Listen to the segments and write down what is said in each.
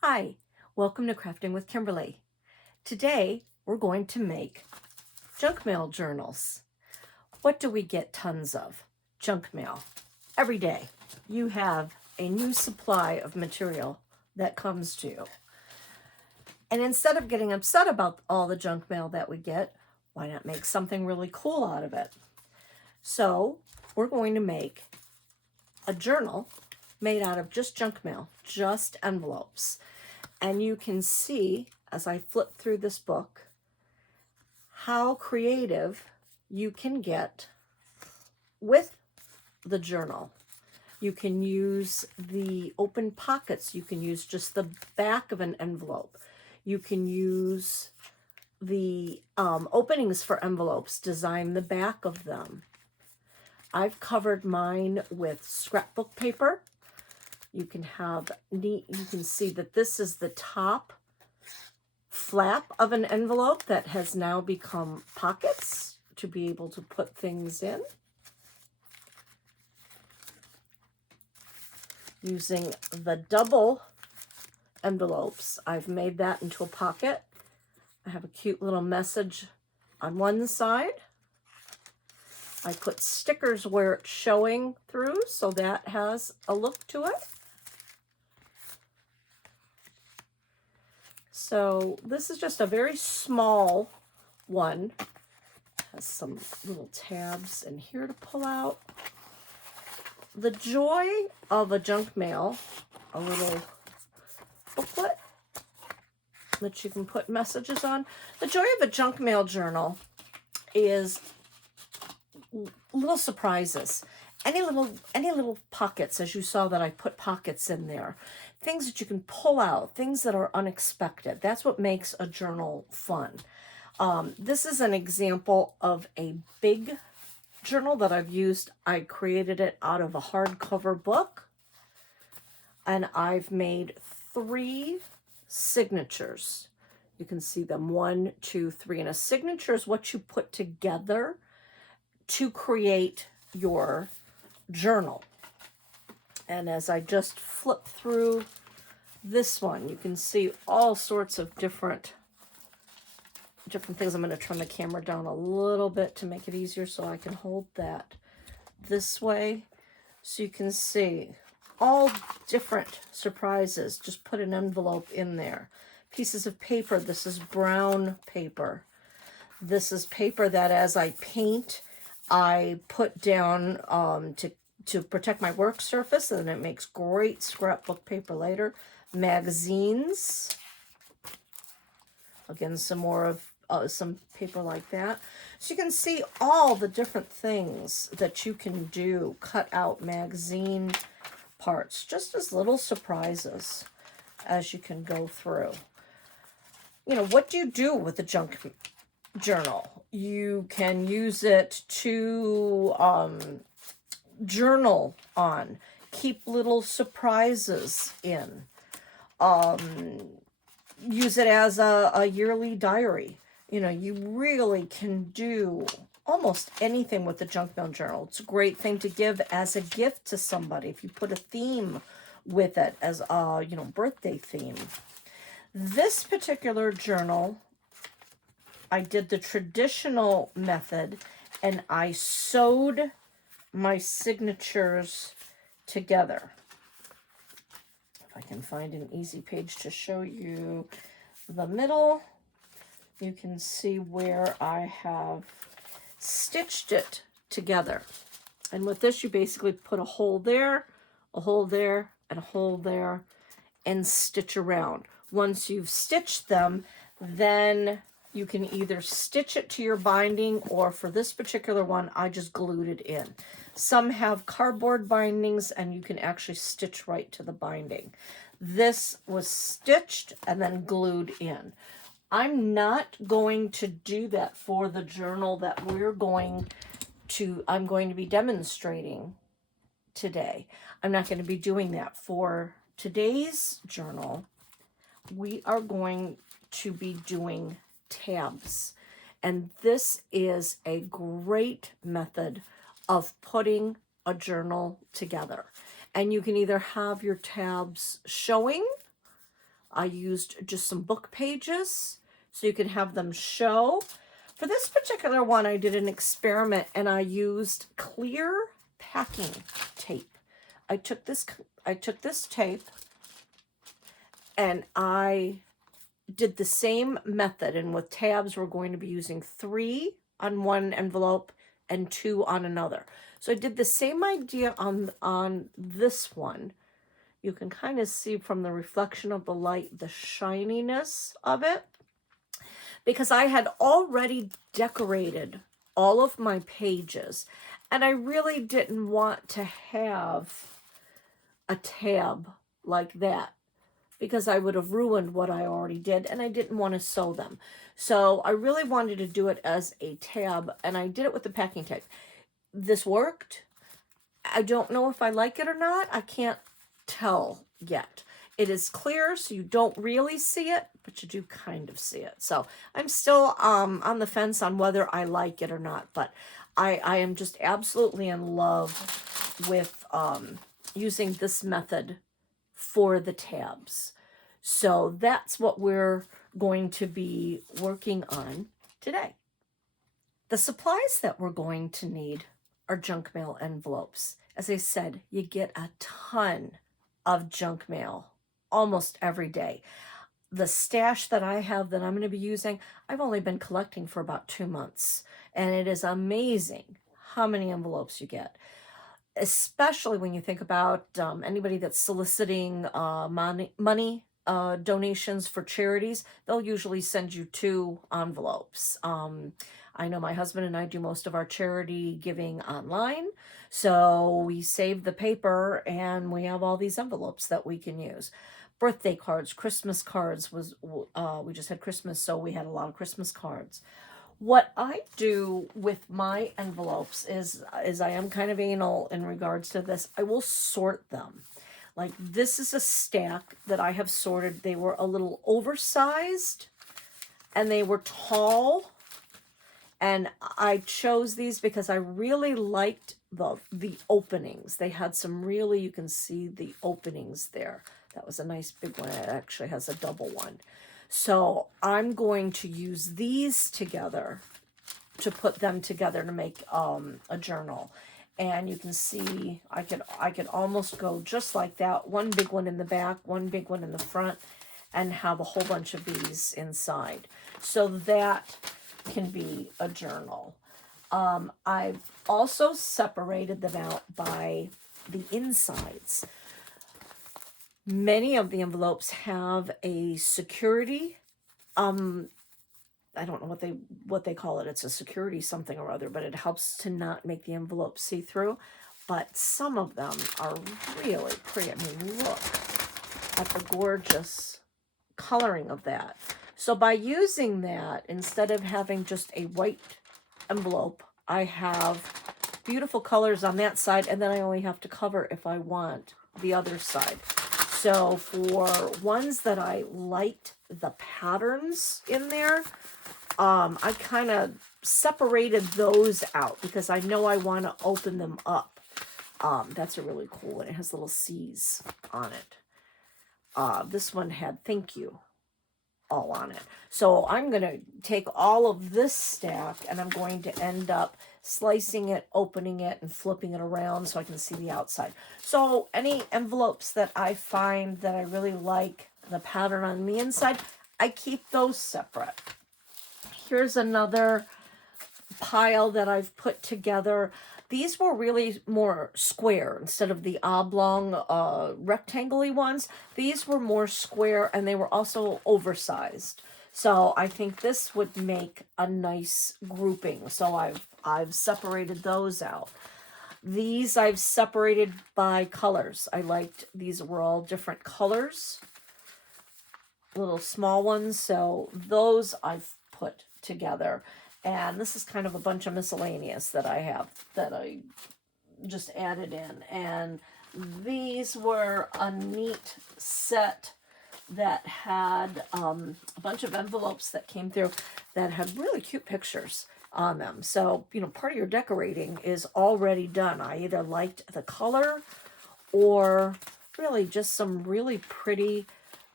Hi, welcome to Crafting with Kimberly. Today we're going to make junk mail journals. What do we get tons of? Junk mail. Every day you have a new supply of material that comes to you. And instead of getting upset about all the junk mail that we get, why not make something really cool out of it? So we're going to make a journal made out of just junk mail, just envelopes. And you can see, as I flip through this book, how creative you can get with the journal. You can use the open pockets. You can use just the back of an envelope. You can use the openings for envelopes, design the back of them. I've covered mine with scrapbook paper. You can see that this is the top flap of an envelope that has now become pockets to be able to put things in. Using the double envelopes, I've made that into a pocket. I have a cute little message on one side. I put stickers where it's showing through, so that has a look to it. So this is just a very small one. Has some little tabs in here to pull out. The joy of a junk mail, a little booklet that you can put messages on. The joy of a junk mail journal is little surprises. Any little pockets, as you saw that I put pockets in there. Things that you can pull out, things that are unexpected. That's what makes a journal fun. This is an example of a big journal that I've used. I created it out of a hardcover book. And I've made 3 signatures. You can see them, 1, 2, 3. And a signature is what you put together to create your journal. And as I just flip through this one, you can see all sorts of different things. I'm going to turn the camera down a little bit to make it easier so I can hold that this way. So you can see all different surprises. Just put an envelope in there. Pieces of paper. This is brown paper. This is paper that as I paint, I put down to protect my work surface, and it makes great scrapbook paper later. Magazines. Again, some more of some paper like that. So you can see all the different things that you can do. Cut out magazine parts, just as little surprises as you can go through. You know, what do you do with a junk journal? You can use it to journal on, keep little surprises in, use it as a yearly diary. You know, you really can do almost anything with the junk mail journal. It's a great thing to give as a gift to somebody if you put a theme with it, as a birthday theme. This particular journal, I did the traditional method, and I sewed my signatures together. If I can find an easy page to show you the middle, you can see where I have stitched it together. And with this, you basically put a hole there, a hole there, and a hole there, and stitch around. Once you've stitched them, then you can either stitch it to your binding, or for this particular one, I just glued it in. Some have cardboard bindings, and you can actually stitch right to the binding. This was stitched and then glued in. I'm not going to do that for the journal that I'm going to be demonstrating today. I'm not going to be doing that. For today's journal, we are going to be doing tabs. And this is a great method of putting a journal together. And you can either have your tabs showing I used just some book pages so you can have them show. For this particular one, I did an experiment and I used clear packing tape. I took this tape and I did the same method, and with tabs we're going to be using 3 on one envelope and 2 on another. So I did the same idea on this one. You can kind of see from the reflection of the light the shininess of it, because I had already decorated all of my pages and I really didn't want to have a tab like that, because I would have ruined what I already did and I didn't want to sew them. So I really wanted to do it as a tab, and I did it with the packing tape. This worked. I don't know if I like it or not. I can't tell yet. It is clear, so you don't really see it, but you do kind of see it. So I'm still on the fence on whether I like it or not, but I am just absolutely in love with using this method for the tabs. So that's what we're going to be working on today. The supplies that we're going to need are junk mail envelopes. As I said, you get a ton of junk mail almost every day. The stash that I have that I'm going to be using, I've only been collecting for about 2 months, and it is amazing how many envelopes you get, especially when you think about anybody that's soliciting money donations for charities. They'll usually send you 2 envelopes. I know my husband and I do most of our charity giving online, so we save the paper and we have all these envelopes that we can use. Birthday cards, Christmas cards we just had Christmas, so we had a lot of Christmas cards. What I do with my envelopes is I am kind of anal in regards to this. I will sort them. Like, this is a stack that I have sorted. They were a little oversized and they were tall. And I chose these because I really liked the openings. They had some really, you can see the openings there. That was a nice big one. It actually has a double one. So I'm going to use these together to put them together to make a journal. And you can see I could almost go just like that. One big one in the back, one big one in the front, and have a whole bunch of these inside. So that can be a journal. I've also separated them out by the insides. Many of the envelopes have a security, I don't know what they call it. It's a security something or other, but it helps to not make the envelope see-through. But some of them are really pretty. I mean, look at the gorgeous coloring of that. So by using that, instead of having just a white envelope, I have beautiful colors on that side, and then I only have to cover if I want the other side. So for ones that I liked the patterns in there, I kind of separated those out because I know I want to open them up. That's a really cool one. It has little C's on it. This one had thank you all on it. So I'm going to take all of this stack and I'm going to end up slicing it, opening it, and flipping it around so I can see the outside. So any envelopes that I find that I really like the pattern on the inside, I keep those separate. Here's another pile that I've put together. These were really more square instead of the oblong, rectangle-y ones. These were more square, and they were also oversized. So I think this would make a nice grouping. So I've separated those out. These I've separated by colors. I liked these were all different colors, little small ones. So those I've put together. And this is kind of a bunch of miscellaneous that I have that I just added in. And these were a neat set that had a bunch of envelopes that came through that had really cute pictures on them. So, you know, part of your decorating is already done. I either liked the color or really just some really pretty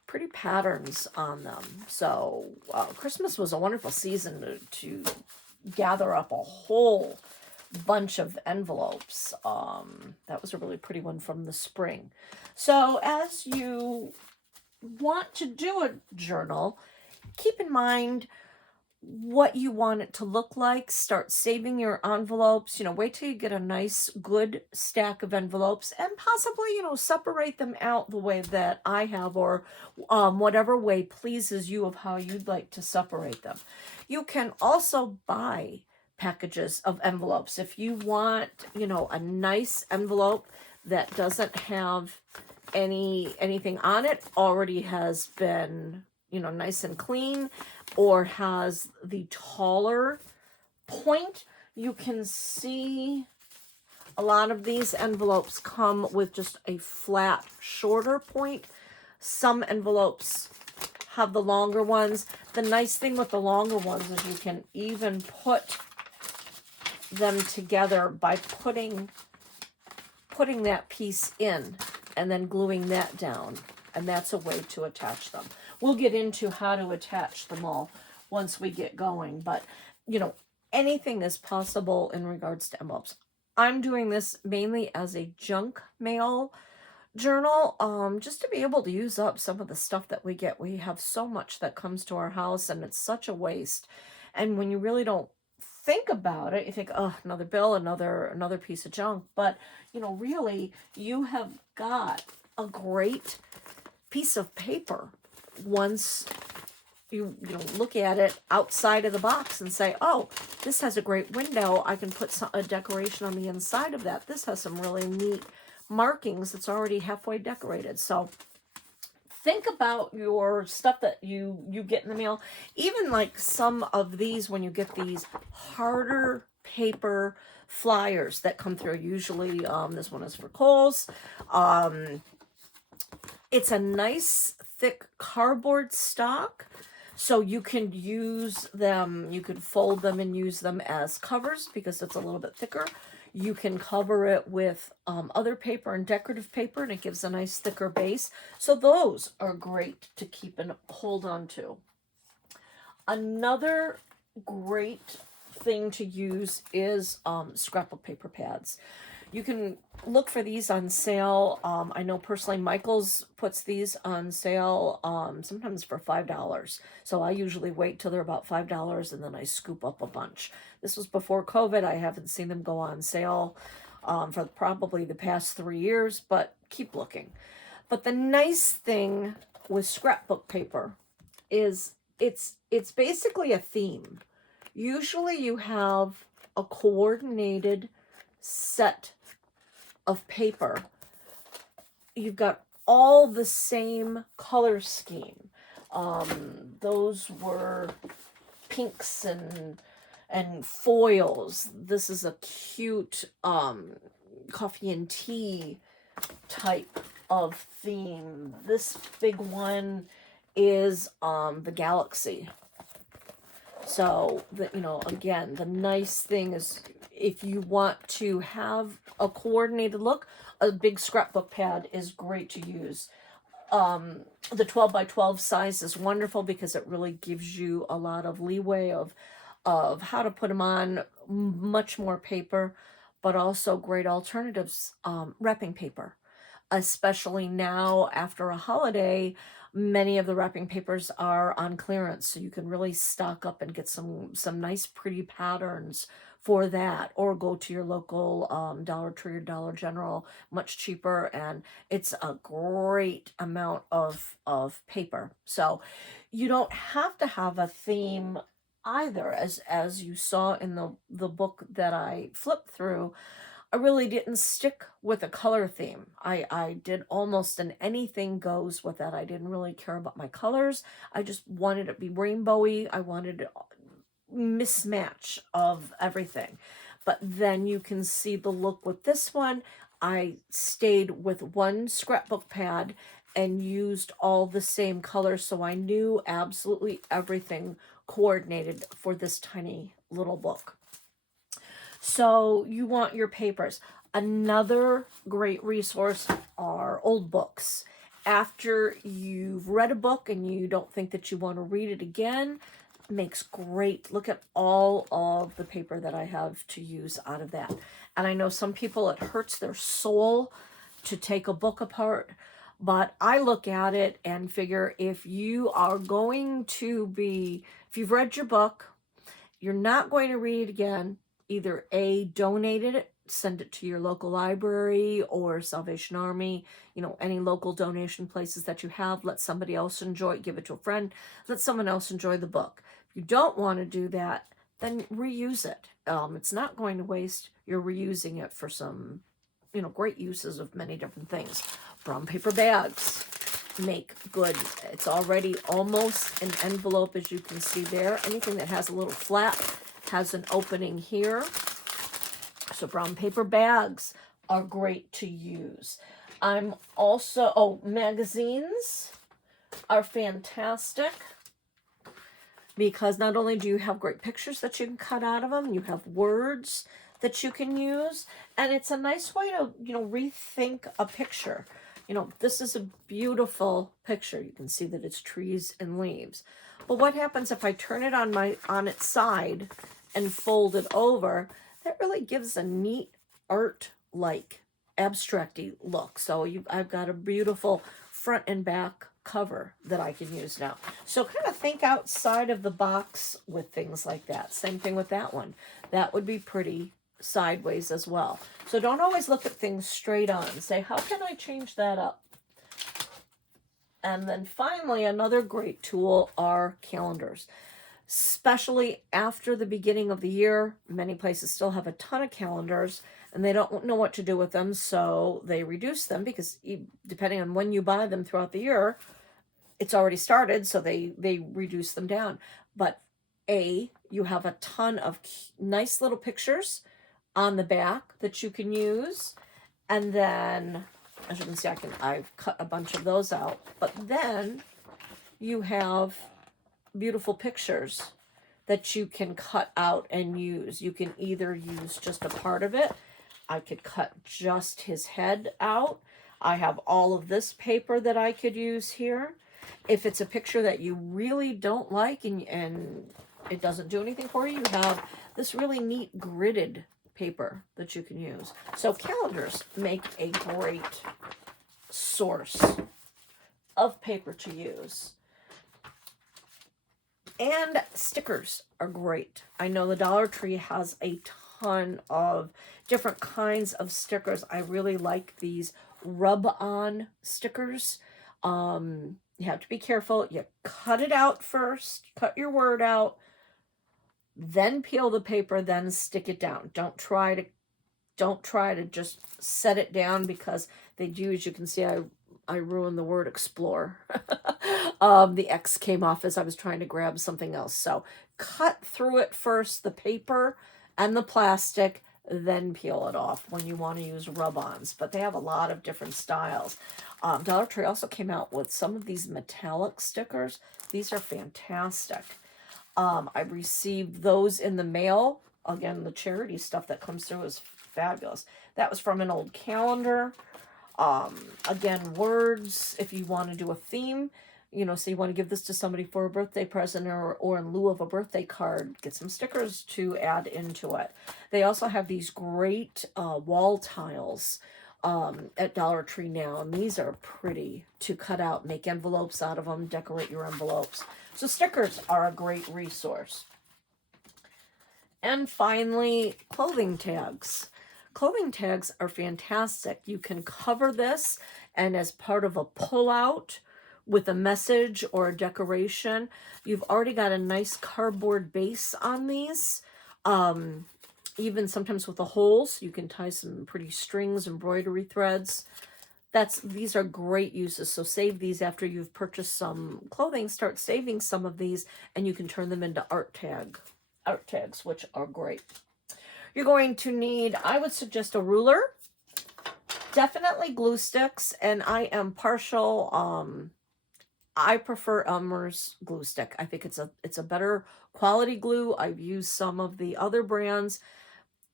pretty patterns on them. So Christmas was a wonderful season to gather up a whole bunch of envelopes. That was a really pretty one from the spring. So as you want to do a journal, keep in mind what you want it to look like. Start saving your envelopes. Wait till you get a nice good stack of envelopes, and possibly separate them out the way that I have, or whatever way pleases you of how you'd like to separate them. You can also buy packages of envelopes if you want a nice envelope that doesn't have anything on it, already has been nice and clean, or has the taller point. You can see a lot of these envelopes come with just a flat, shorter point. Some envelopes have the longer ones. The nice thing with the longer ones is you can even put them together by putting that piece in and then gluing that down, and that's a way to attach them. We'll get into how to attach them all once we get going, but anything is possible in regards to envelopes. I'm doing this mainly as a junk mail journal, just to be able to use up some of the stuff that we get. We have so much that comes to our house, and it's such a waste. And when you really don't think about it, you think, oh, another bill, another piece of junk. But really, you have got a great piece of paper once you look at it outside of the box and say, oh, this has a great window. I can put a decoration on the inside of that. This has some really neat markings. It's already halfway decorated. So think about your stuff that you get in the mail. Even like some of these, when you get these harder paper flyers that come through, usually this one is for Kohl's. It's a nice thick cardboard stock, so you can use them, you could fold them and use them as covers because it's a little bit thicker. You can cover it with other paper and decorative paper, and it gives a nice thicker base. So those are great to keep and hold on to. Another great thing to use is scrapbook paper pads. You can look for these on sale. I know personally Michael's puts these on sale sometimes for $5. So I usually wait till they're about $5 and then I scoop up a bunch. This was before COVID. I haven't seen them go on sale for probably the past 3 years, but keep looking. But the nice thing with scrapbook paper is it's basically a theme. Usually you have a coordinated set of paper. You've got all the same color scheme. Those were pinks and foils. This is a cute coffee and tea type of theme. This big one is the galaxy. So again, the nice thing is, if you want to have a coordinated look, a big scrapbook pad is great to use. The 12 by 12 size is wonderful because it really gives you a lot of leeway of how to put them on much more paper, but also great alternatives. Wrapping paper, especially now after a holiday, many of the wrapping papers are on clearance, so you can really stock up and get some nice pretty patterns for that, or go to your local Dollar Tree or Dollar General, much cheaper, and it's a great amount of paper. So you don't have to have a theme either. As you saw in the book that I flipped through, I really didn't stick with a color theme. I did almost an anything goes with that. I didn't really care about my colors. I just wanted it to be rainbowy. I wanted mismatch of everything. But then you can see the look with this one. I stayed with one scrapbook pad and used all the same colors, so I knew absolutely everything coordinated for this tiny little book. So you want your papers. Another great resource are old books. after you've read a book and you don't think that you want to read it again, makes great. Look at all of the paper that I have to use out of that. And I know some people, it hurts their soul to take a book apart, but I look at it and figure if you are going to be, if you've read your book, you're not going to read it again, either A, donate it, send it to your local library or Salvation Army, you know, any local donation places that you have, let somebody else enjoy it, give it to a friend, let someone else enjoy the book. If you don't want to do that, then reuse it. It's not going to waste. You're reusing it for some, you know, great uses of many different things. Brown paper bags make good. It's already almost an envelope, as you can see there. Anything that has a little flap has an opening here. So brown paper bags are great to use. I'm also, magazines are fantastic because not only do you have great pictures that you can cut out of them, you have words that you can use, and it's a nice way to, you know, rethink a picture. You know, this is a beautiful picture. You can see that it's trees and leaves. But what happens if I turn it on its side and fold it over? That really gives a neat art-like abstracty look. So I've got a beautiful front and back cover that I can use now. So kind of think outside of the box with things like that. Same thing with that one. That would be pretty sideways as well. So don't always look at things straight on. Say, how can I change that up? And then finally, another great tool are calendars. Especially after the beginning of the year, many places still have a ton of calendars and they don't know what to do with them, so they reduce them because depending on when you buy them throughout the year, it's already started, so they reduce them down. But you have a ton of nice little pictures on the back that you can use, and then as you can see, I've cut a bunch of those out. But then you have beautiful pictures that you can cut out and use. You can either use just a part of it. I could cut just his head out. I have all of this paper that I could use here. If it's a picture that you really don't like and it doesn't do anything for you, you have this really neat gridded paper that you can use. So calendars make a great source of paper to use. And stickers are great. I know the Dollar Tree has a ton of different kinds of stickers. I really like these rub-on stickers. You have to be careful. You cut it out first, cut your word out, then peel the paper, then stick it down. Don't try to just set it down because they do, as you can see, I ruined the word explore. The X came off as I was trying to grab something else. So cut through it first, the paper and the plastic, then peel it off when you want to use rub-ons. But they have a lot of different styles. Dollar Tree also came out with some of these metallic stickers. These are fantastic. I received those in the mail. Again, the charity stuff that comes through is fabulous. That was from an old calendar. Again, words, if you want to do a theme, you know, so you want to give this to somebody for a birthday present or in lieu of a birthday card, get some stickers to add into it. They also have these great wall tiles at Dollar Tree now, and these are pretty to cut out, make envelopes out of them, decorate your envelopes. So stickers are a great resource. And finally, clothing tags. Clothing tags are fantastic. You can cover this, and as part of a pull-out with a message or a decoration, you've already got a nice cardboard base on these. Even sometimes with the holes, you can tie some pretty strings, embroidery threads. These are great uses. So save these after you've purchased some clothing. Start saving some of these, and you can turn them into art tags, which are great. You're going to need, I would suggest a ruler, definitely glue sticks, and I am partial, I prefer Elmer's glue stick. I think it's a better quality glue. I've used some of the other brands.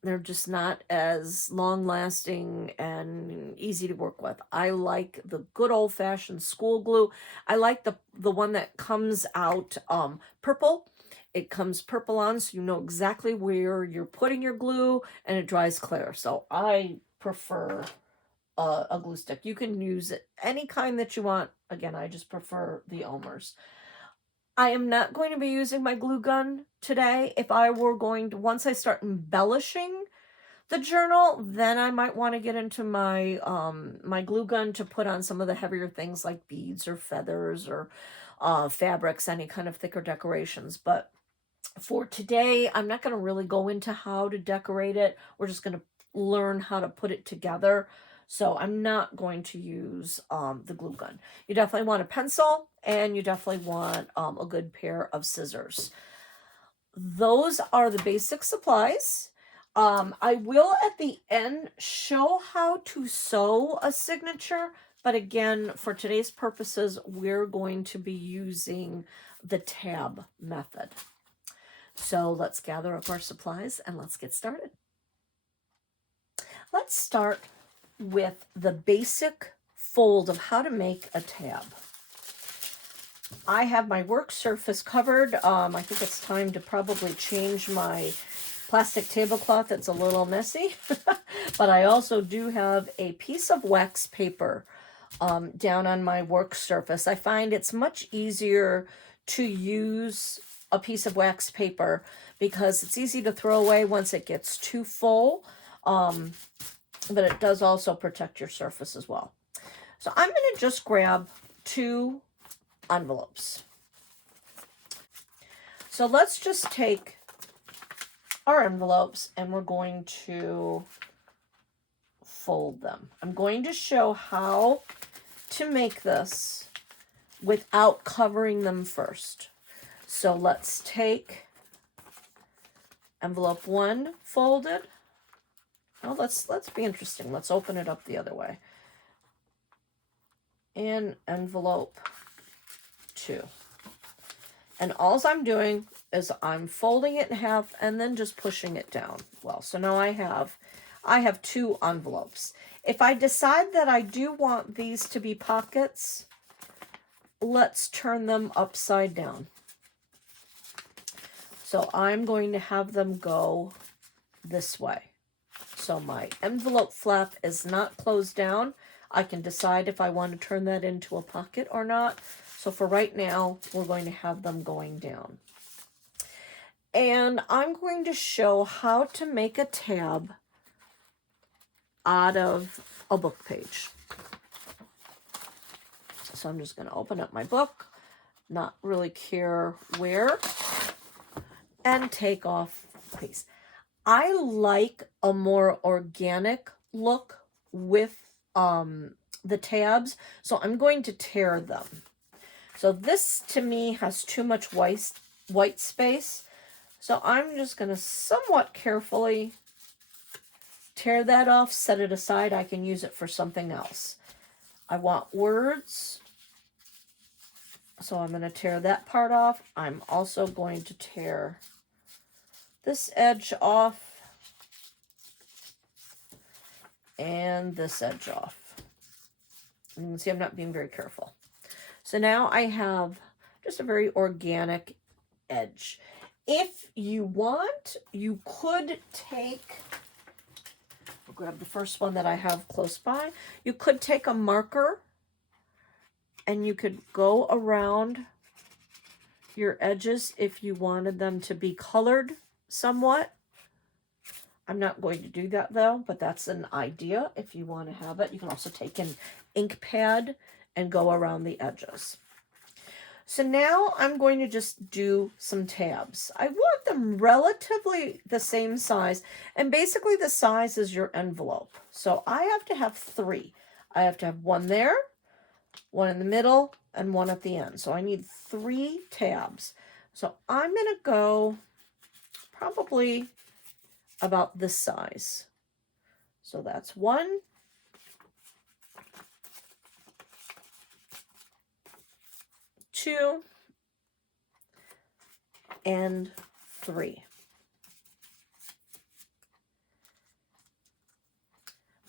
They're just not as long lasting and easy to work with. I like the good old fashioned school glue. I like the one that comes out purple. It comes purple on, so you know exactly where you're putting your glue, and it dries clear. So I prefer a glue stick. You can use any kind that you want. Again, I just prefer the Elmer's. I am not going to be using my glue gun today. If I were going to, once I start embellishing the journal, then I might want to get into my my glue gun to put on some of the heavier things like beads or feathers or fabrics, any kind of thicker decorations. But for today, I'm not going to really go into how to decorate it. We're just going to learn how to put it together. So I'm not going to use the glue gun. You definitely want a pencil, and you definitely want a good pair of scissors. Those are the basic supplies. I will at the end show how to sew a signature, but again, for today's purposes, we're going to be using the tab method. So let's gather up our supplies and let's get started. Let's start with the basic fold of how to make a tab. I have my work surface covered. I think it's time to probably change my plastic tablecloth. It's a little messy, but I also do have a piece of wax paper down on my work surface. I find it's much easier to use a piece of wax paper because it's easy to throw away once it gets too full, but it does also protect your surface as well. So I'm going to just grab 2 envelopes. So let's just take our envelopes and we're going to fold them. I'm going to show how to make this without covering them first. So let's take envelope 1 folded. Oh, let's be interesting. Let's open it up the other way. And envelope 2. And all I'm doing is I'm folding it in half and then just pushing it down. Well, so now I have 2 envelopes. If I decide that I do want these to be pockets, let's turn them upside down. So I'm going to have them go this way. So my envelope flap is not closed down. I can decide if I want to turn that into a pocket or not. So for right now, we're going to have them going down. And I'm going to show how to make a tab out of a book page. So I'm just going to open up my book, not really care where, and take off a piece. I like a more organic look with the tabs, so I'm going to tear them. So this to me has too much white space, so I'm just going to somewhat carefully tear that off, set it aside. I can use it for something else. I want words, so I'm going to tear that part off. I'm also going to tear this edge off and this edge off. And you can see I'm not being very careful. So now I have just a very organic edge. If you want, you could take, I'll grab the first one that I have close by. You could take a marker and you could go around your edges if you wanted them to be colored somewhat. I'm not going to do that though, but that's an idea if you want to have it. You can also take an ink pad and go around the edges. So now I'm going to just do some tabs. I want them relatively the same size, and basically the size is your envelope. So I have to have 3. I have to have 1 there, 1 in the middle, and 1 at the end. So I need 3 tabs. So I'm going to go probably about this size. So that's 1, 2, and 3.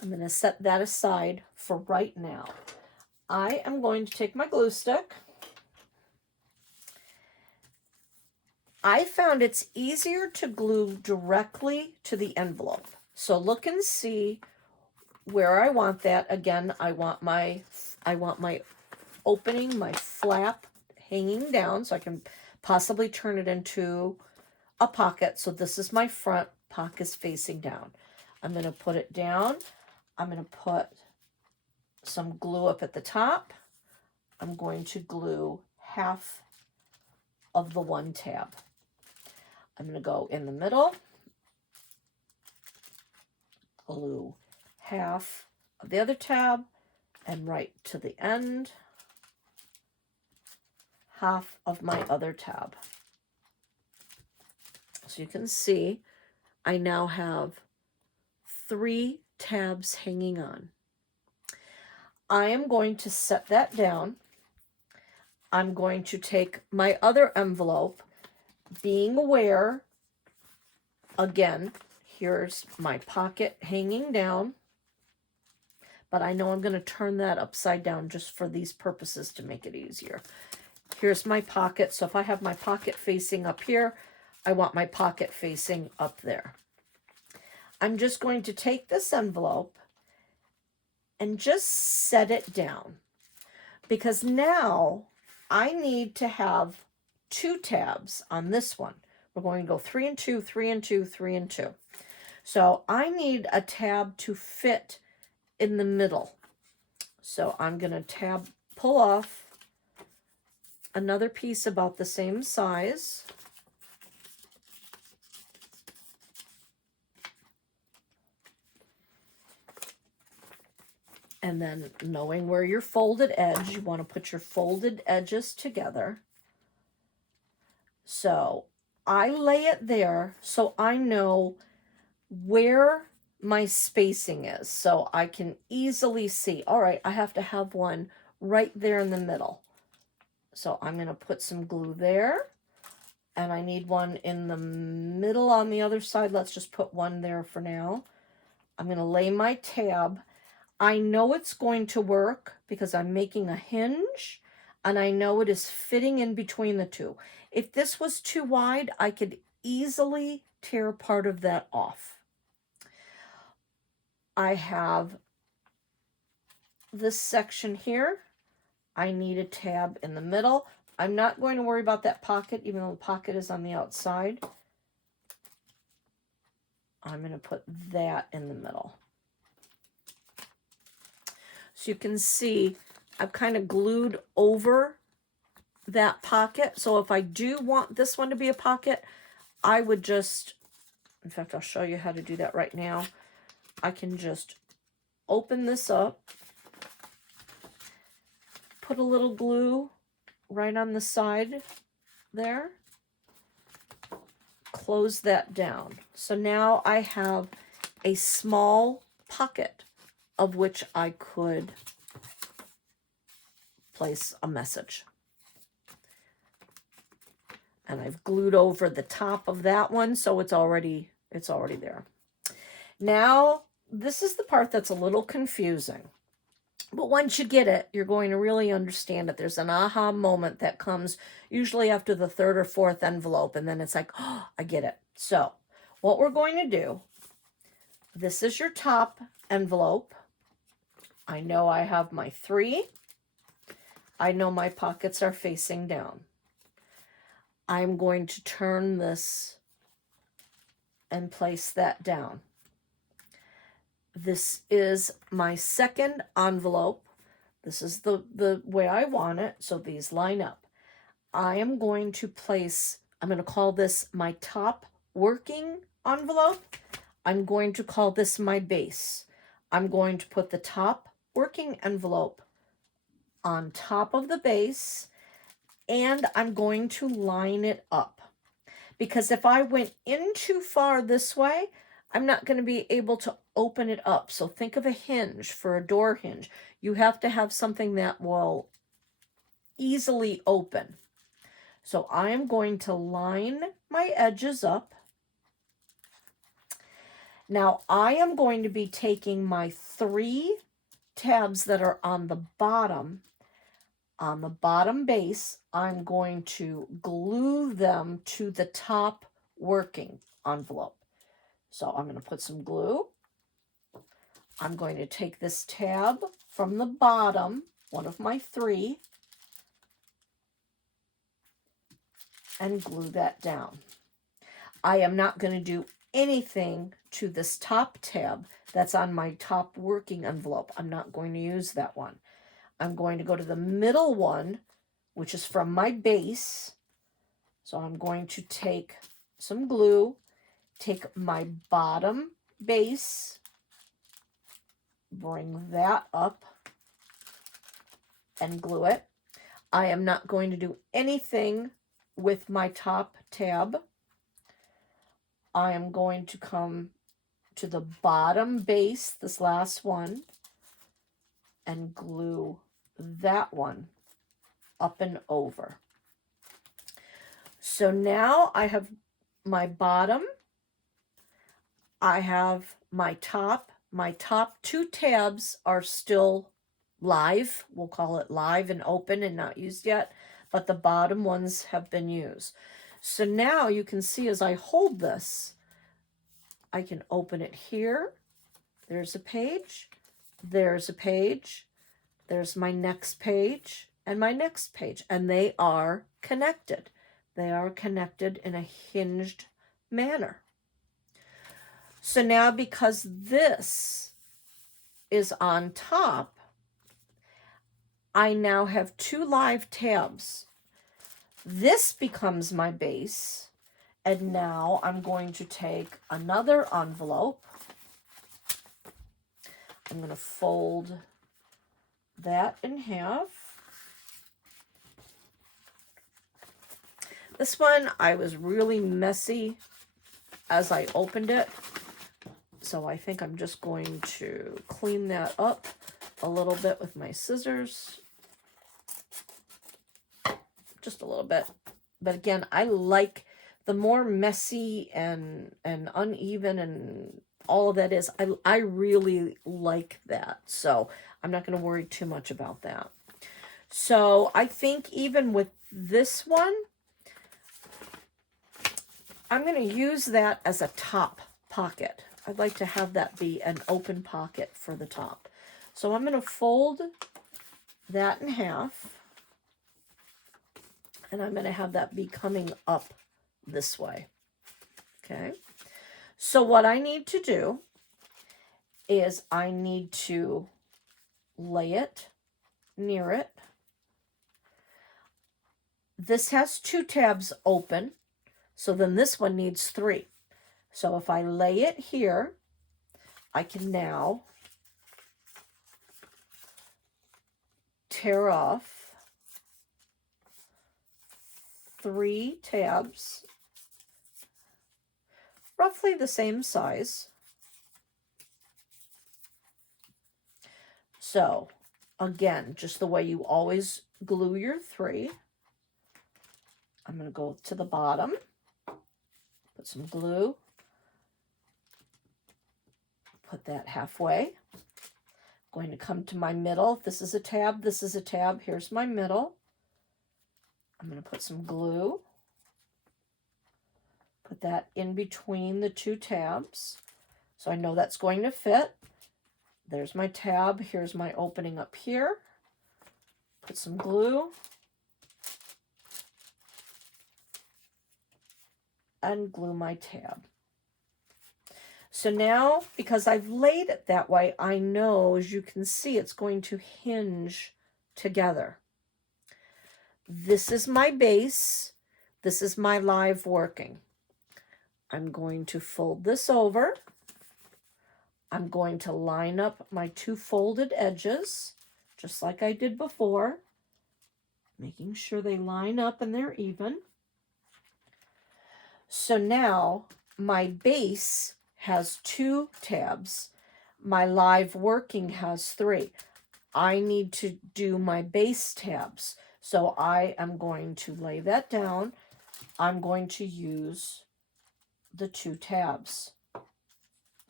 I'm going to set that aside for right now. I am going to take my glue stick. I found it's easier to glue directly to the envelope. So look and see where I want that. Again, I want my opening, my flap hanging down so I can possibly turn it into a pocket. So this is my front, pocket is facing down. I'm going to put it down. I'm going to put some glue up at the top. I'm going to glue half of the one tab. I'm going to go in the middle, glue half of the other tab, and right to the end, half of my other tab. So you can see I now have 3 tabs hanging on. I am going to set that down. I'm going to take my other envelope, being aware, again, here's my pocket hanging down, but I know I'm going to turn that upside down just for these purposes to make it easier. Here's my pocket. So if I have my pocket facing up here, I want my pocket facing up there. I'm just going to take this envelope and just set it down, because now I need to have 2 tabs on this one. We're going to go 3 and 2, 3 and 2, 3 and 2. So I need a tab to fit in the middle. So I'm going to pull off another piece about the same size. And then knowing where your folded edge, you want to put your folded edges together. So I lay it there so I know where my spacing is. So I can easily see, all right, I have to have one right there in the middle. So I'm going to put some glue there. And I need one in the middle on the other side. Let's just put one there for now. I'm going to lay my tab. I know it's going to work because I'm making a hinge and I know it is fitting in between the two. If this was too wide, I could easily tear part of that off. I have this section here. I need a tab in the middle. I'm not going to worry about that pocket, even though the pocket is on the outside. I'm going to put that in the middle. So you can see I've kind of glued over that pocket. So if I do want this one to be a pocket, I would just, in fact, I'll show you how to do that right now. I can just open this up, put a little glue right on the side there, close that down. So now I have a small pocket of which I could place a message. And I've glued over the top of that one, so it's already there. Now, this is the part that's a little confusing. But once you get it, you're going to really understand it. There's an aha moment that comes usually after the 3rd or 4th envelope, and then it's like, oh, I get it. So, what we're going to do, this is your top envelope. I know I have my 3. I know my pockets are facing down. I'm going to turn this and place that down. This is my 2nd envelope. This is the way I want it, so these line up. I am going to place, I'm going to call this my top working envelope. I'm going to call this my base. I'm going to put the top working envelope on top of the base, and I'm going to line it up. Because if I went in too far this way, I'm not going to be able to open it up. So think of a hinge for a door hinge. You have to have something that will easily open. So I am going to line my edges up. Now I am going to be taking my 3 tabs that are on the bottom base. I'm going to glue them to the top working envelope. So I'm going to put some glue. I'm going to take this tab from the bottom, one of my 3, and glue that down. I am not going to do anything to this top tab that's on my top working envelope. I'm not going to use that one. I'm going to go to the middle one, which is from my base. So I'm going to take some glue, take my bottom base, bring that up, and glue it. I am not going to do anything with my top tab. I am going to come to the bottom base, this last one, and glue that one up and over. So now I have my bottom, I have my top. My top 2 tabs are still live. We'll call it live and open and not used yet, but the bottom ones have been used. So now you can see as I hold this, I can open it here. There's a page. There's a page. There's my next page and my next page. And they are connected. They are connected in a hinged manner. So now because this is on top, I now have 2 live tabs. This becomes my base. And now I'm going to take another envelope. I'm going to fold that in half. This one, I was really messy as I opened it. So I think I'm just going to clean that up a little bit with my scissors. Just a little bit. But again, I like the more messy and uneven and all of that is, I really like that. So I'm not going to worry too much about that. So I think even with this one, I'm going to use that as a top pocket. I'd like to have that be an open pocket for the top. So I'm going to fold that in half. And I'm going to have that be coming up this way. Okay. So what I need to do is I need to lay it near it. This has 2 tabs open. So then this one needs 3. So if I lay it here, I can now tear off 3 tabs, roughly the same size. So again, just the way you always glue your 3. I'm going to go to the bottom, put some glue, put that halfway. I'm going to come to my middle. This is a tab, this is a tab. Here's my middle. I'm going to put some glue, put that in between the 2 tabs. So I know that's going to fit. There's my tab. Here's my opening up here. Put some glue. And glue my tab. So now, because I've laid it that way, I know, as you can see, it's going to hinge together. This is my base. This is my live working. I'm going to fold this over. I'm going to line up my 2 folded edges, just like I did before, making sure they line up and they're even. So now my base has 2 tabs. My live working has 3. I need to do my base tabs. So I am going to lay that down. I'm going to use the 2 tabs.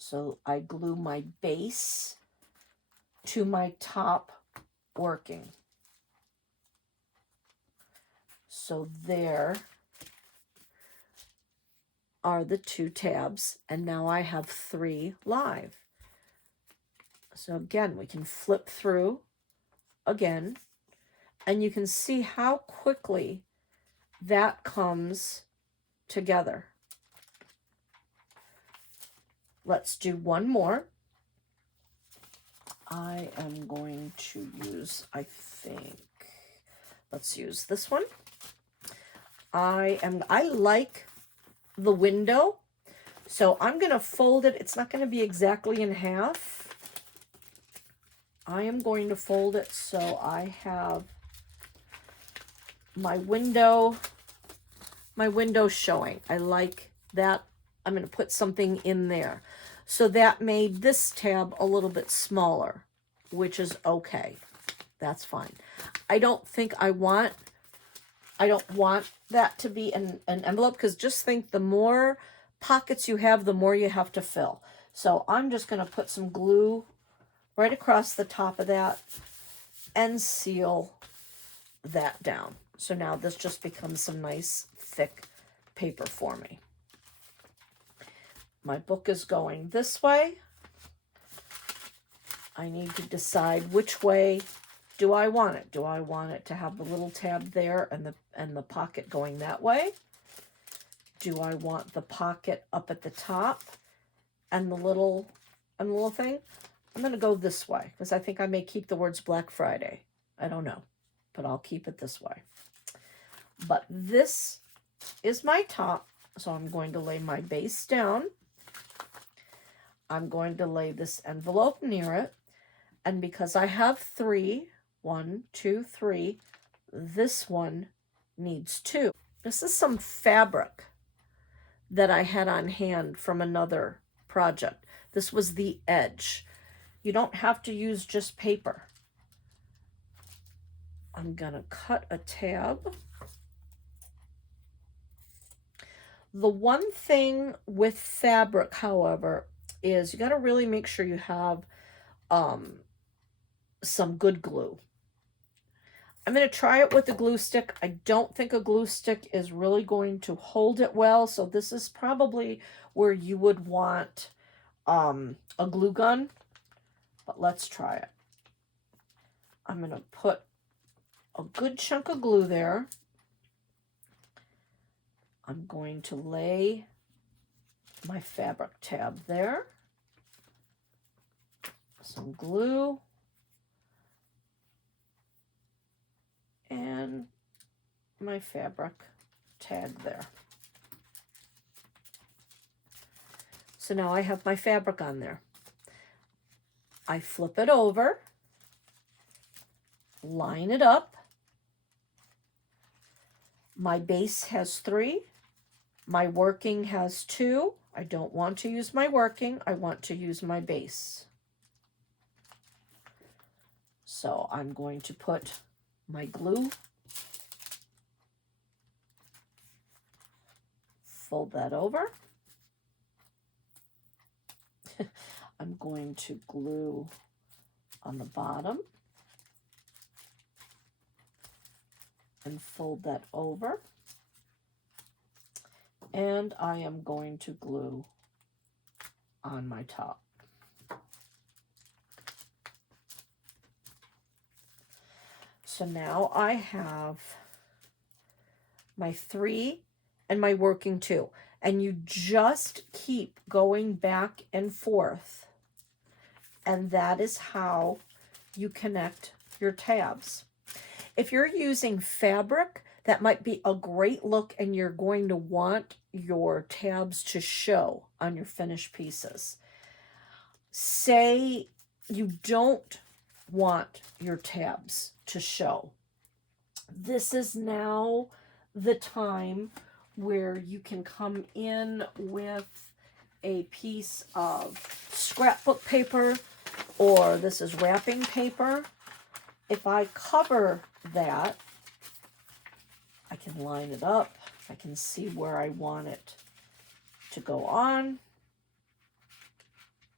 So I glue my base to my top working. So there are the 2 tabs, and now I have 3 live. So again, we can flip through again, and you can see how quickly that comes together. Let's do one more. I am going to use, I think, let's use this one. I like the window, so I'm going to fold it. It's not going to be exactly in half. I am going to fold it so I have my window showing. I like that. I'm going to put something in there. So that made this tab a little bit smaller, which is okay. That's fine. I don't want that to be an envelope, because just think, the more pockets you have, the more you have to fill. So I'm just going to put some glue right across the top of that and seal that down. So now this just becomes some nice thick paper for me. My book is going this way. I need to decide which way do I want it. Do I want it to have the little tab there and the pocket going that way? Do I want the pocket up at the top and the little thing? I'm going to go this way because I think I may keep the words Black Friday. I don't know, but I'll keep it this way. But this is my top, so I'm going to lay my base down. I'm going to lay this envelope near it, and because I have 3, 1, 2, 3, this one needs 2. This is some fabric that I had on hand from another project. This was the edge. You don't have to use just paper. I'm gonna cut a tab. The one thing with fabric, however, is you got to really make sure you have some good glue. I'm going to try it with a glue stick. I don't think a glue stick is really going to hold it well, so this is probably where you would want a glue gun, but let's try it. I'm going to put a good chunk of glue there. I'm going to lay my fabric tab there. Some glue. And my fabric tag there. So now I have my fabric on there. I flip it over, line it up. My base has 3. My working has 2. I don't want to use my working. I want to use my base. So I'm going to put my glue, fold that over. I'm going to glue on the bottom and fold that over. And I am going to glue on my top. So now I have my 3 and my working 2. And you just keep going back and forth. And that is how you connect your tabs. If you're using fabric, that might be a great look, and you're going to want your tabs to show on your finished pieces. Say you don't want your tabs to show. This is now the time where you can come in with a piece of scrapbook paper, or this is wrapping paper. If I cover that, I can line it up. I can see where I want it to go on.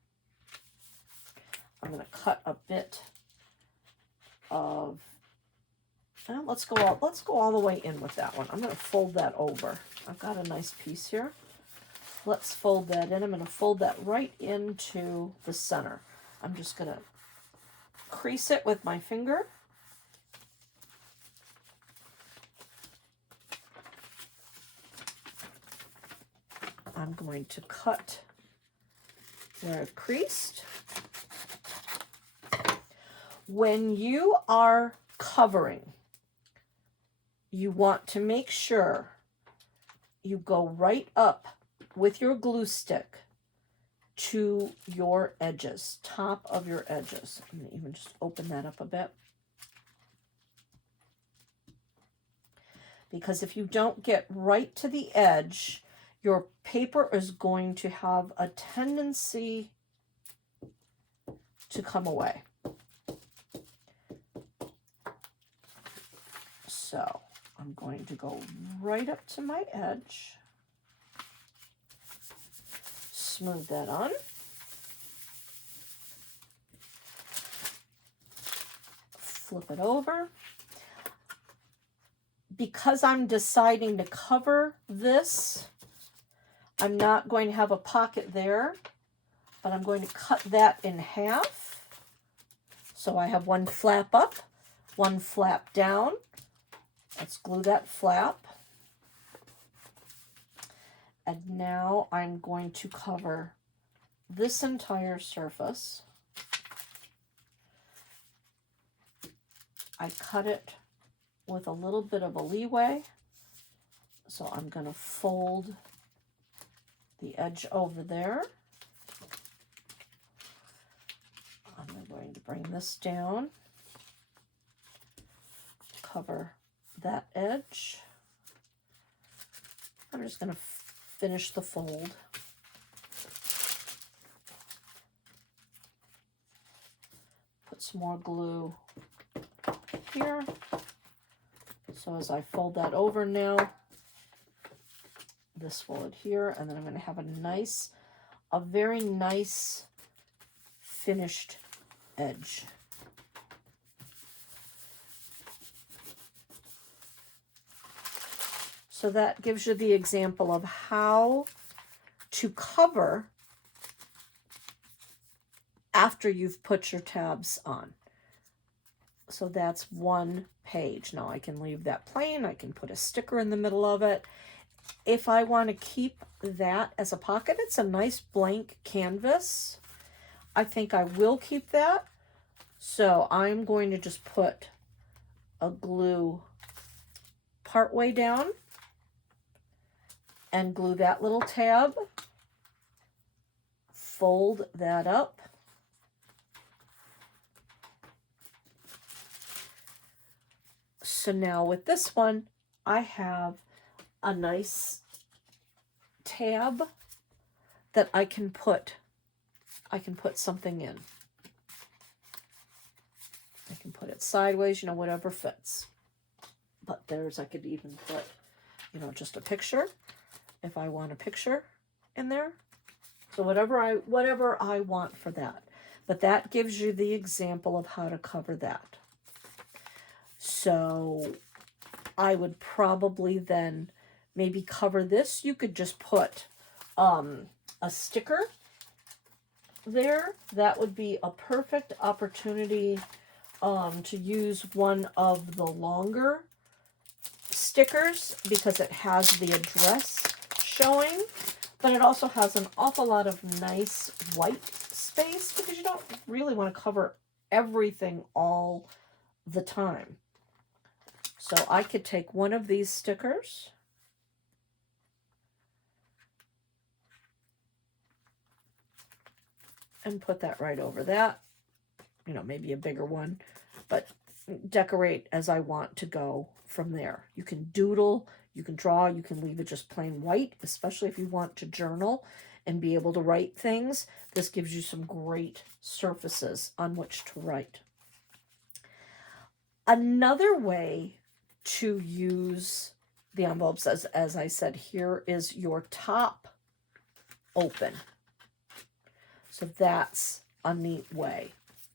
I'm going to cut a bit of, well, let's go all the way in with that one. I'm going to fold that over. I've got a nice piece here. Let's fold that in. I'm going to fold that right into the center. I'm just going to crease it with my finger. I'm going to cut where I've creased. When you are covering, you want to make sure you go right up with your glue stick to your edges, top of your edges. I'm going to even just open that up a bit. Because if you don't get right to the edge, your paper is going to have a tendency to come away. So I'm going to go right up to my edge, smooth that on. Flip it over. Because I'm deciding to cover this, I'm not going to have a pocket there, but I'm going to cut that in half. So I have one flap up, one flap down. Let's glue that flap. And now I'm going to cover this entire surface. I cut it with a little bit of a leeway. So I'm going to fold the edge over there. I'm going to bring this down, cover that edge. I'm just going to finish the fold. Put some more glue here. So as I fold that over now, this will adhere, and then I'm going to have a very nice finished edge. So that gives you the example of how to cover after you've put your tabs on. So that's one page. Now I can leave that plain. I can put a sticker in the middle of it. If I want to keep that as a pocket, it's a nice blank canvas. I think I will keep that. So I'm going to just put a glue part way down and glue that little tab. Fold that up. So now with this one, I have a nice tab that I can put something in. I can put it sideways, whatever fits. But I could even put, just a picture if I want a picture in there. So whatever I want for that. But that gives you the example of how to cover that. So I would probably then maybe cover this. You could just put a sticker there. That would be a perfect opportunity to use one of the longer stickers because it has the address showing, but it also has an awful lot of nice white space because you don't really want to cover everything all the time. So I could take one of these stickers and put that right over that, maybe a bigger one, but decorate as I want to go from there. You can doodle, you can draw, you can leave it just plain white, especially if you want to journal and be able to write things. This gives you some great surfaces on which to write. Another way to use the envelopes, as I said, here is your top open. So that's a neat way.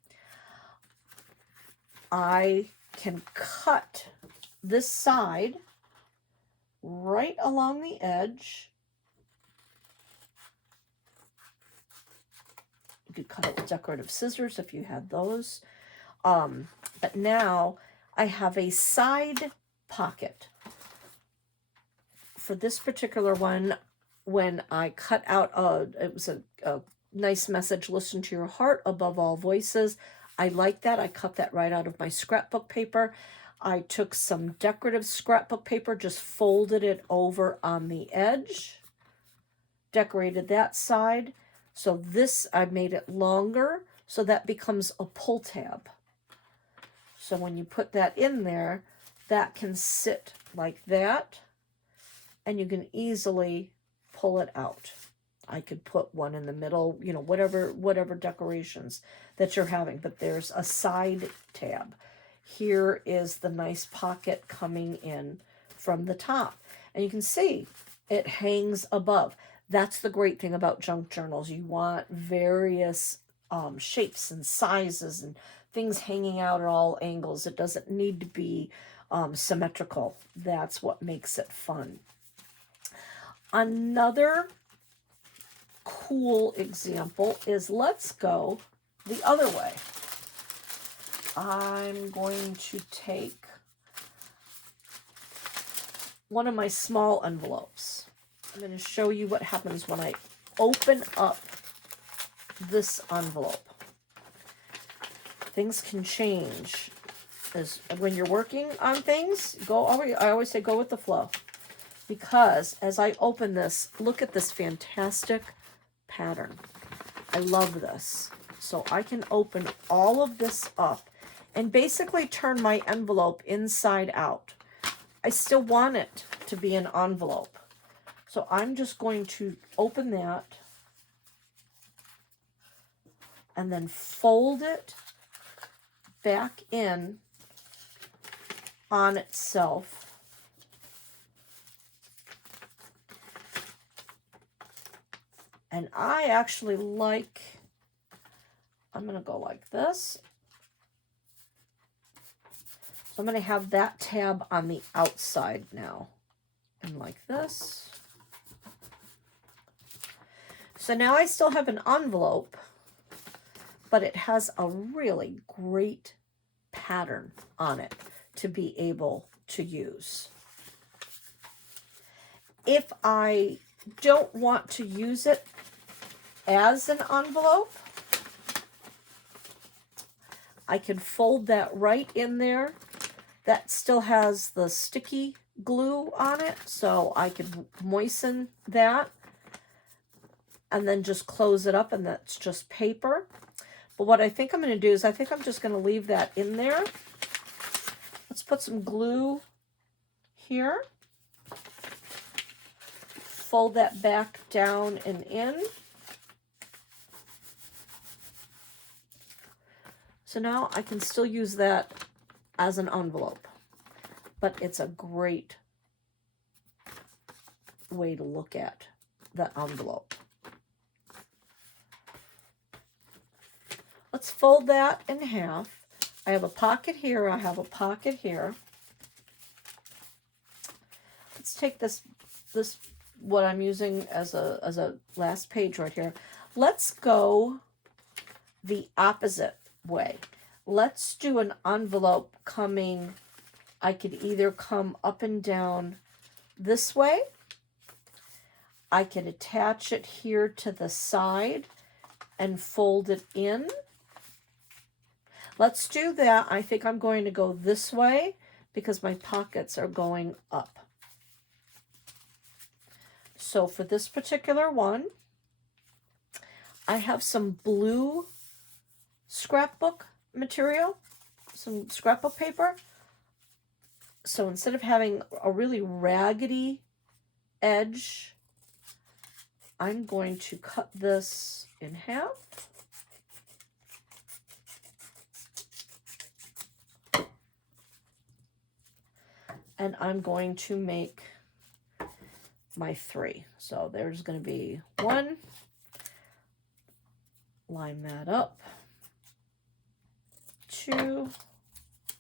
I can cut this side right along the edge. You could cut it with decorative scissors if you had those. But now I have a side pocket. For this particular one, when I cut out, it was a nice message, listen to your heart above all voices. I like that. I cut that right out of my scrapbook paper. I took some decorative scrapbook paper, just folded it over on the edge, decorated that side. So this, I made it longer, so that becomes a pull tab. So when you put that in there, that can sit like that, and you can easily pull it out. I could put one in the middle, you know, whatever decorations that you're having, but there's a side tab. Here is the nice pocket coming in from the top. And you can see it hangs above. That's the great thing about junk journals. You want various shapes and sizes and things hanging out at all angles. It doesn't need to be symmetrical. That's what makes it fun. Another cool example is, let's go the other way. I'm going to take one of my small envelopes. I'm going to show you what happens when I open up this envelope. Things can change. As when you're working on things, I always say go with the flow. Because as I open this, look at this fantastic pattern. I love this. So I can open all of this up and basically turn my envelope inside out. I still want it to be an envelope. So I'm just going to open that and then fold it back in on itself. And I actually like, I'm going to go like this. So I'm going to have that tab on the outside now. And like this. So now I still have an envelope, but it has a really great pattern on it to be able to use. If I don't want to use it as an envelope, I can fold that right in there. That still has the sticky glue on it, so I can moisten that and then just close it up, and that's just paper. But what I think I'm going to do is I think I'm just going to leave that in there. Let's put some glue here. Fold that back down and in. So now I can still use that as an envelope, but it's a great way to look at the envelope. Let's fold that in half. I have a pocket here, I have a pocket here. Let's take this what I'm using as a last page right here. Let's go the opposite way. Let's do an envelope coming, I could either come up and down this way. I could attach it here to the side and fold it in. Let's do that. I think I'm going to go this way because my pockets are going up. So for this particular one, I have some blue scrapbook material, some scrapbook paper. So instead of having a really raggedy edge, I'm going to cut this in half. And I'm going to make my 3. So there's going to be 1. Line that up. 2.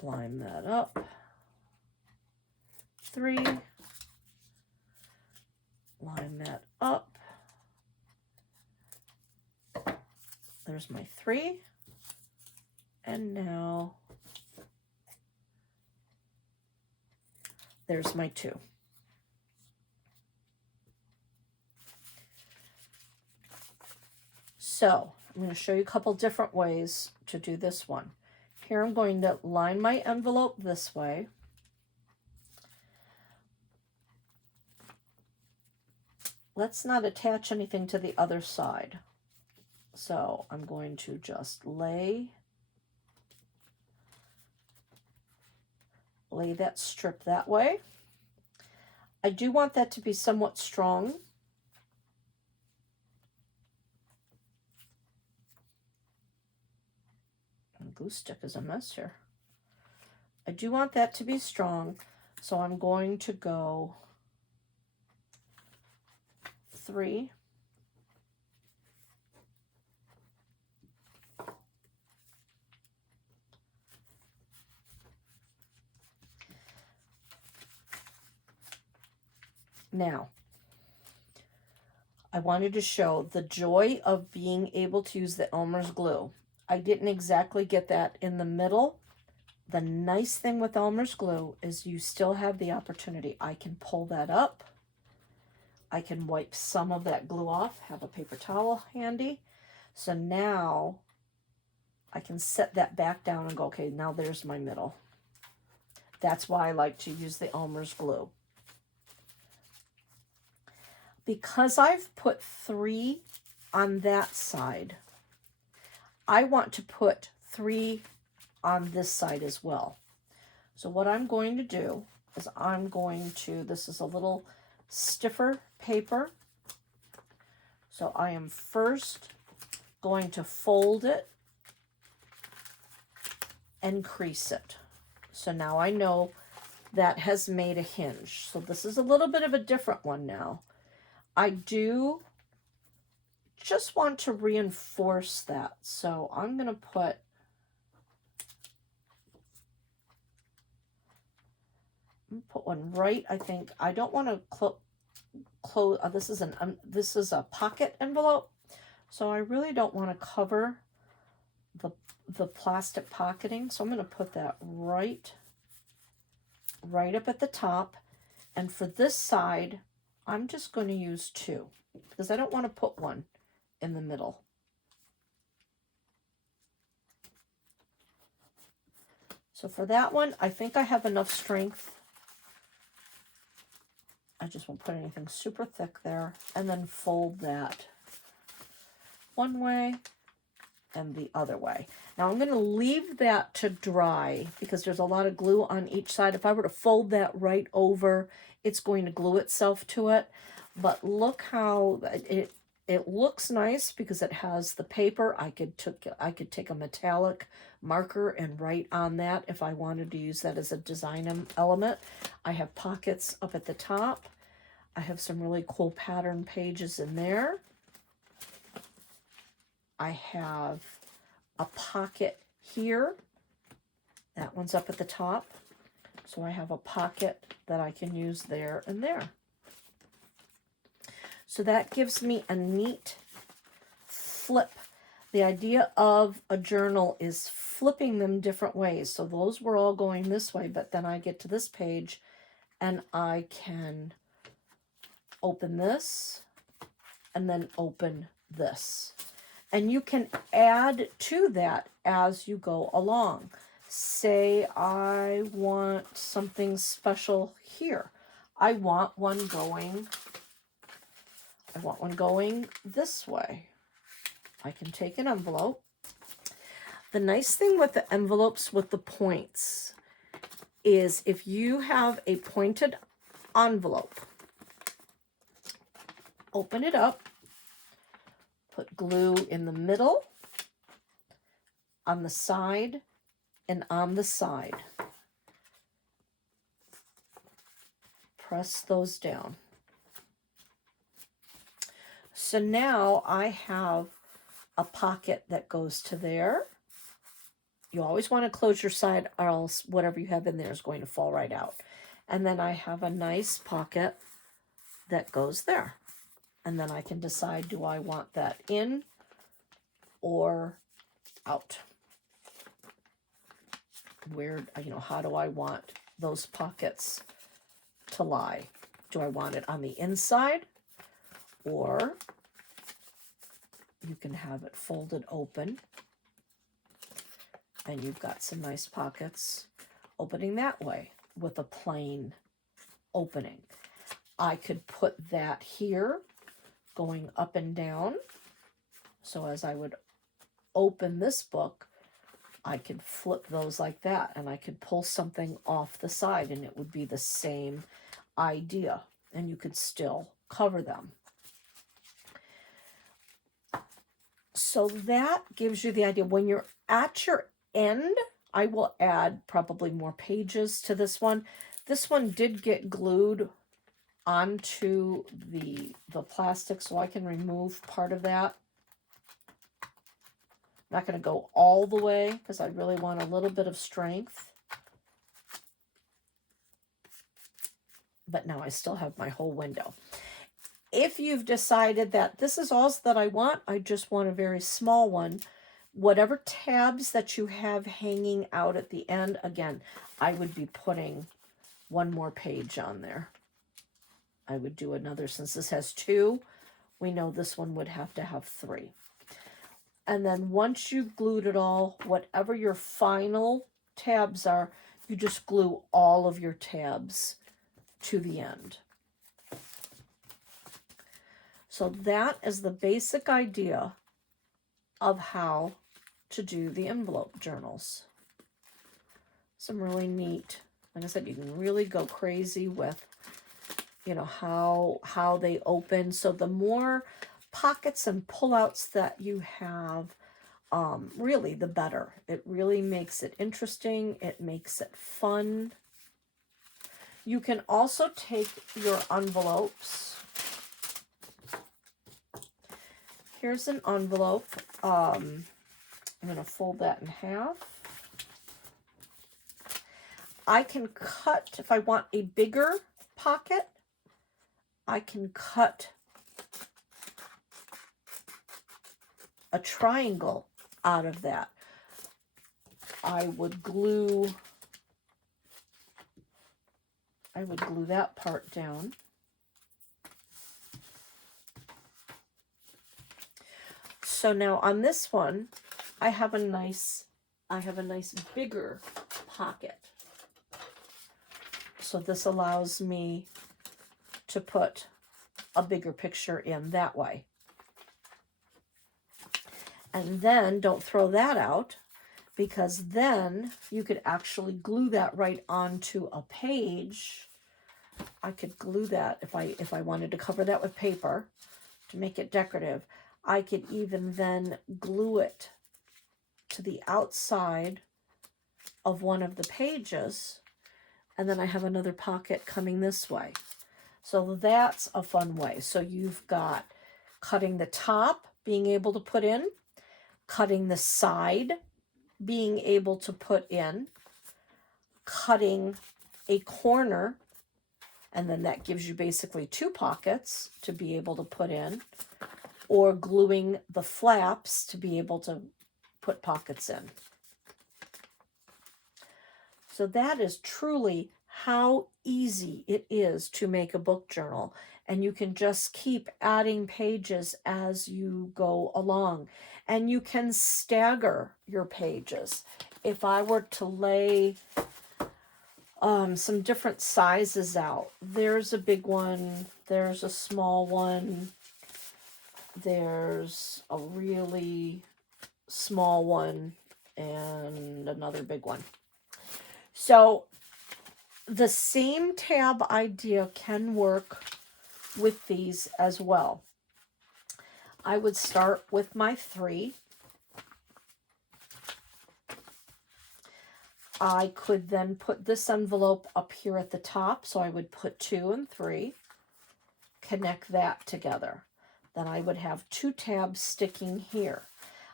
line that up. 3, line that up. There's my 3. And now there's my 2. So I'm going to show you a couple different ways to do this one. Here I'm going to line my envelope this way. Let's not attach anything to the other side. So I'm going to just lay that strip that way. I do want that to be somewhat strong. And glue stick is a mess here. I do want that to be strong, so I'm going to go 3. Now, I wanted to show the joy of being able to use the Elmer's glue. I didn't exactly get that in the middle. The nice thing with Elmer's glue is you still have the opportunity. I can pull that up. I can wipe some of that glue off, have a paper towel handy. So now I can set that back down and go, okay, now there's my middle. That's why I like to use the Elmer's glue. Because I've put 3 on that side, I want to put 3 on this side as well. So what I'm going to do is I'm going to, this is a little stiffer paper. So I am first going to fold it and crease it. So now I know that has made a hinge. So this is a little bit of a different one now. I do just want to reinforce that. So I'm going to put one right, I think. I don't want to close, this is a pocket envelope. So I really don't want to cover the plastic pocketing. So I'm going to put that right up at the top. And for this side, I'm just going to use 2 because I don't want to put one in the middle. So for that one, I think I have enough strength. I just won't put anything super thick there. And then fold that one way and the other way. Now I'm going to leave that to dry because there's a lot of glue on each side. If I were to fold that right over, it's going to glue itself to it. But look how it looks nice because it has the paper. I could take a metallic marker and write on that if I wanted to use that as a design element. I have pockets up at the top. I have some really cool pattern pages in there. I have a pocket here. That one's up at the top. So I have a pocket that I can use there and there. So that gives me a neat flip. The idea of a journal is flipping them different ways. So those were all going this way, but then I get to this page and I can open this and then open this. And you can add to that as you go along. Say I want something special here. I want one going this way. I can take an envelope. The nice thing with the envelopes with the points is if you have a pointed envelope, open it up, put glue in the middle, on the side, and on the side. Press those down. So now I have a pocket that goes to there. You always want to close your side or else whatever you have in there is going to fall right out. And then I have a nice pocket that goes there. And then I can decide, do I want that in or out? Where, you know, how do I want those pockets to lie? Do I want it on the inside, or you can have it folded open and you've got some nice pockets opening that way with a plain opening. I could put that here going up and down. So as I would open this book, I could flip those like that, and I could pull something off the side and it would be the same idea, and you could still cover them. So that gives you the idea. When you're at your end, I will add probably more pages to this one. This one did get glued onto the plastic, so I can remove part of that. Not going to go all the way because I really want a little bit of strength. But now I still have my whole window. If you've decided that this is all that I want, I just want a very small one, whatever tabs that you have hanging out at the end, again, I would be putting one more page on there. I would do another, since this has 2, we know this one would have to have 3. And then once you've glued it all, whatever your final tabs are, you just glue all of your tabs to the end. So that is the basic idea of how to do the envelope journals. Some really neat, like I said, you can really go crazy with, you know, how they open. So the more pockets and pullouts that you have, really the better. It really makes it interesting. It makes it fun. You can also take your envelopes. Here's an envelope. I'm going to fold that in half. I can cut, if I want a bigger pocket, I can cut a triangle out of that. I would glue that part down. So now on this one, I have a nice bigger pocket. So this allows me to put a bigger picture in that way. And then don't throw that out, because then you could actually glue that right onto a page. I could glue that if I wanted to cover that with paper to make it decorative. I could even then glue it to the outside of one of the pages, and then I have another pocket coming this way. So that's a fun way. So you've got cutting the top, being able to put in, cutting the side, being able to put in, cutting a corner, and then that gives you basically 2 pockets to be able to put in, or gluing the flaps to be able to put pockets in. So that is truly how easy it is to make a book journal. And you can just keep adding pages as you go along. And you can stagger your pages. If I were to lay some different sizes out, there's a big one, there's a small one, there's a really small one, and another big one. So the same tab idea can work with these as well. I would start with my 3. I could then put this envelope up here at the top, so I would put 2 and 3, connect that together. Then I would have 2 tabs sticking here.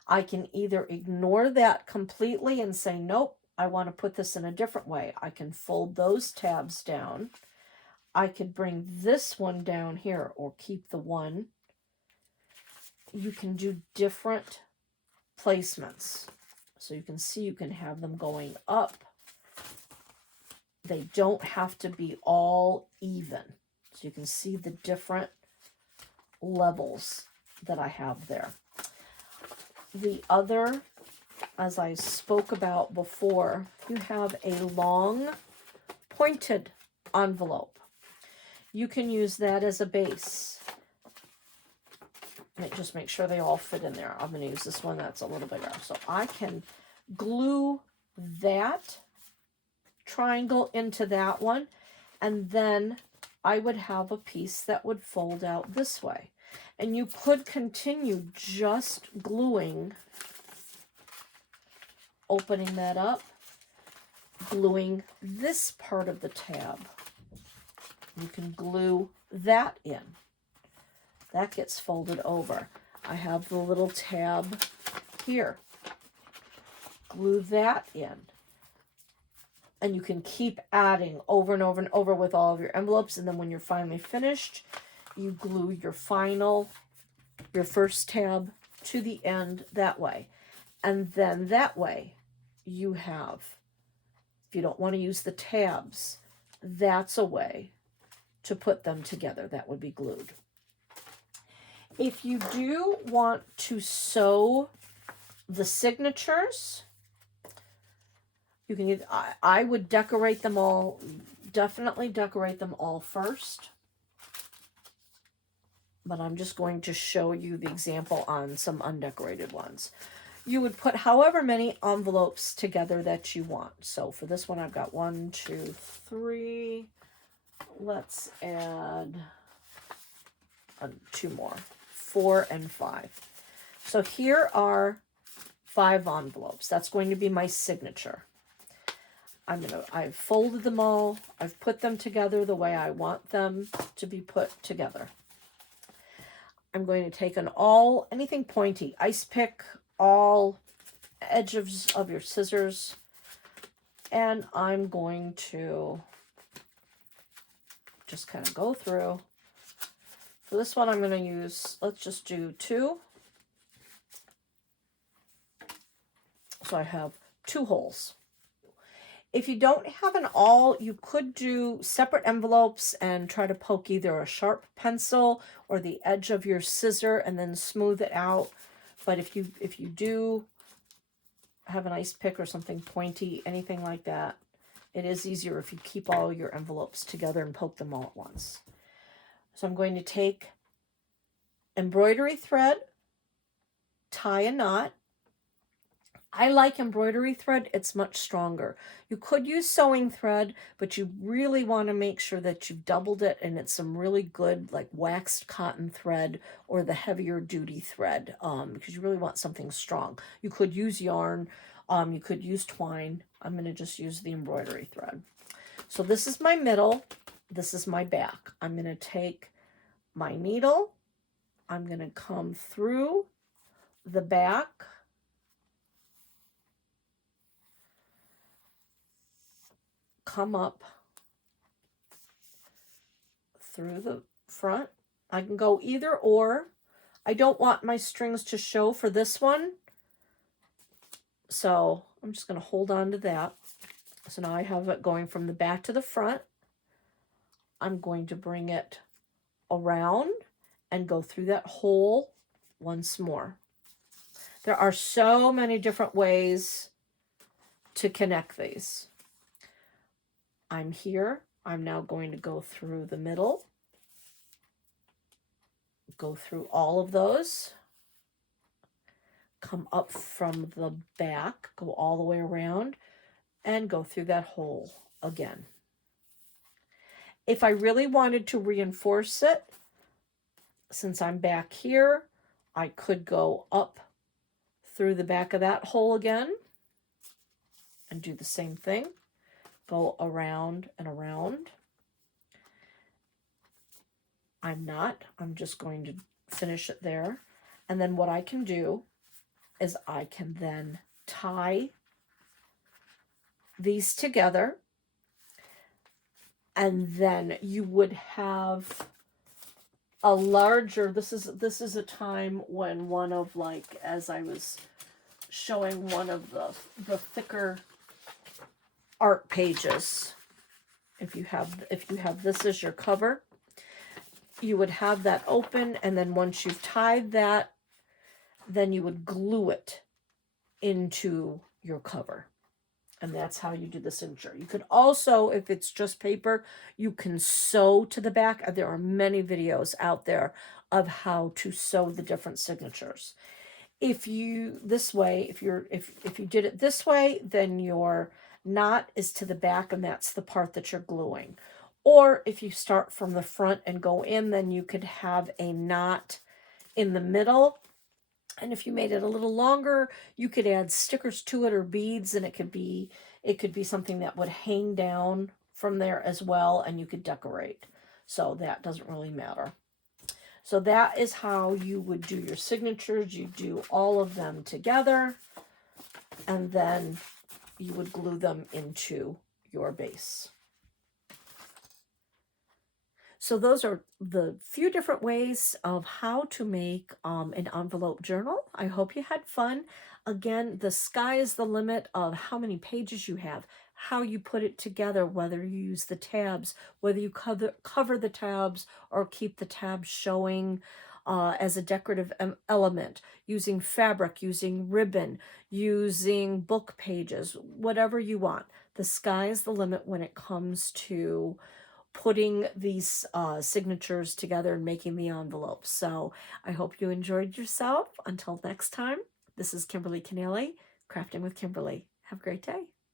I can either ignore that completely and say, nope, I want to put this in a different way. I can fold those tabs down. I could bring this one down here or keep the one. You can do different placements. So you can see you can have them going up. They don't have to be all even. So you can see the different levels that I have there. The other, as I spoke about before, you have a long pointed envelope. You can use that as a base. Just make sure they all fit in there. I'm going to use this one that's a little bigger. So I can glue that triangle into that one, and then I would have a piece that would fold out this way. And you could continue just gluing, opening that up, gluing this part of the tab. You can glue that in. That gets folded over. I have the little tab here. Glue that in. And you can keep adding over and over and over with all of your envelopes. And then when you're finally finished, you glue your first tab to the end that way. And then that way you have, if you don't want to use the tabs, that's a way to put them together. That would be glued. If you do want to sew the signatures, you can, I would decorate them all, definitely decorate them all first. But I'm just going to show you the example on some undecorated ones. You would put however many envelopes together that you want. So for this one, I've got 1, 2, 3. Let's add 2 more, 4 and 5. So here are 5 envelopes. That's going to be my signature. I've folded them all. I've put them together the way I want them to be put together. I'm going to take anything pointy, ice pick, all edges of your scissors, and I'm going to just kind of go through. For this one, I'm going to use, let's just do 2. So I have 2 holes. If you don't have an awl, you could do separate envelopes and try to poke either a sharp pencil or the edge of your scissor and then smooth it out. But if you do have an ice pick or something pointy, anything like that, it is easier if you keep all your envelopes together and poke them all at once. So I'm going to take embroidery thread, tie a knot. I like embroidery thread. It's much stronger. You could use sewing thread, but you really want to make sure that you've doubled it and it's some really good like waxed cotton thread or the heavier duty thread because you really want something strong. You could use yarn. You could use twine. I'm going to just use the embroidery thread. So this is my middle. This is my back. I'm going to take my needle. I'm going to come through the back. Come up through the front. I can go either or. I don't want my strings to show for this one, so I'm just going to hold on to that. So now I have it going from the back to the front. I'm going to bring it around and go through that hole once more. There are so many different ways to connect these. I'm here. I'm now going to go through the middle, go through all of those, come up from the back, go all the way around, and go through that hole again. If I really wanted to reinforce it, since I'm back here, I could go up through the back of that hole again and do the same thing. Go around and around. I'm just going to finish it there. And then what I can do is I can then tie these together, and then you would have a larger, this is a time when one of, like, as I was showing one of the thicker art pages, if you have this as your cover, you would have that open, and then once you've tied that, then you would glue it into your cover. And that's how you do the signature. You could also, if it's just paper, you can sew to the back. There are many videos out there of how to sew the different signatures. If you if you did it this way, then your knot is to the back, and that's the part that you're gluing. Or if you start from the front and go in, then you could have a knot in the middle. And if you made it a little longer, you could add stickers to it or beads, and it could be something that would hang down from there as well, and you could decorate. So that doesn't really matter. So that is how you would do your signatures. You do all of them together, and then you would glue them into your base. So those are the few different ways of how to make an envelope journal. I hope you had fun. Again, the sky is the limit of how many pages you have, how you put it together, whether you use the tabs, whether you cover the tabs or keep the tabs showing as a decorative element, using fabric, using ribbon, using book pages, whatever you want. The sky is the limit when it comes to putting these signatures together and making the envelopes. So I hope you enjoyed yourself. Until next time, this is Kimberly Canelli, Crafting with Kimberly. Have a great day.